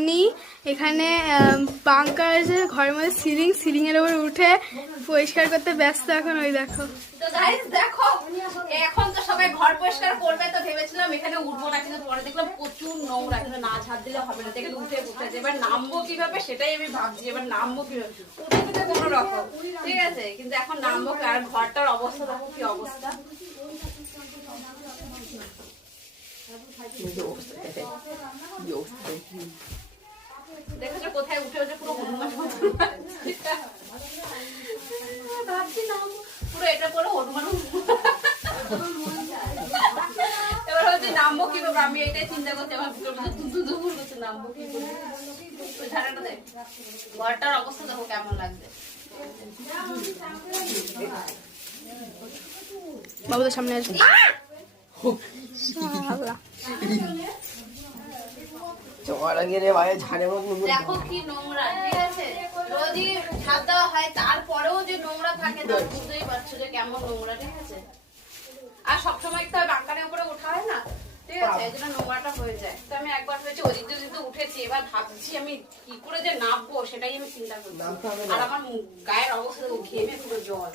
মনি এখানে বাঙ্কার আছে ঘরের মধ্যে সিলিং এর উপর উঠে পরিষ্কার করতে ব্যস্ত এখন। ওই দেখো তো গাইস দেখো এখন তো সবাই ঘর পরিষ্কার করবে, তো ভেবেছিলাম এখানে উঠবো না, কিন্তু পরে দেখলাম প্রচুর নোংরা, কিন্তু না ঝাড় দিলে হবে না, দেখে উঠে উঠেছে। এবার নামবো কিভাবে সেটাই আমি ভাবছি, এবার নামবো কিভাবে, উঠে কোনো রকম ঠিক আছে, কিন্তু এখন নামবো আর ঘরটার অবস্থা দেখো কি অবস্থা। দেখেছো কোথায় উঠে উঠে পুরো হনুমান ভাবছি নামবো পুরো এটা করে হনুমান। এবার হচ্ছে নামবো কিভাবে, আমি এটাই চিন্তা করছি, আমার ভিতর করছে নামবো কি করে। ঘরটার অবস্থা দেখো কেমন লাগবে। বাবুদের সামনে আসবে। দেখো কি নোংরা, ঠিক আছে, রোজই ছাদ দেওয়া হয় তারপরেও যে নোংরা থাকে তা বুঝতেই পারছো যে কেমন নোংরা, ঠিক আছে। আর সবসময় তো বাঙ্কারের উপরে ওঠা হয় না, ঠিক আছে, এই জন্য নোংরাটা হয়ে যায়। তো আমি একবার হয়েছে ওদিক দিয়ে উঠেছি, এবার ভাবছি আমি কি করে যে নামবো সেটাই আমি চিন্তা করছি। আর আমার গায়ের অবস্থা ঘেমে পুরো জল।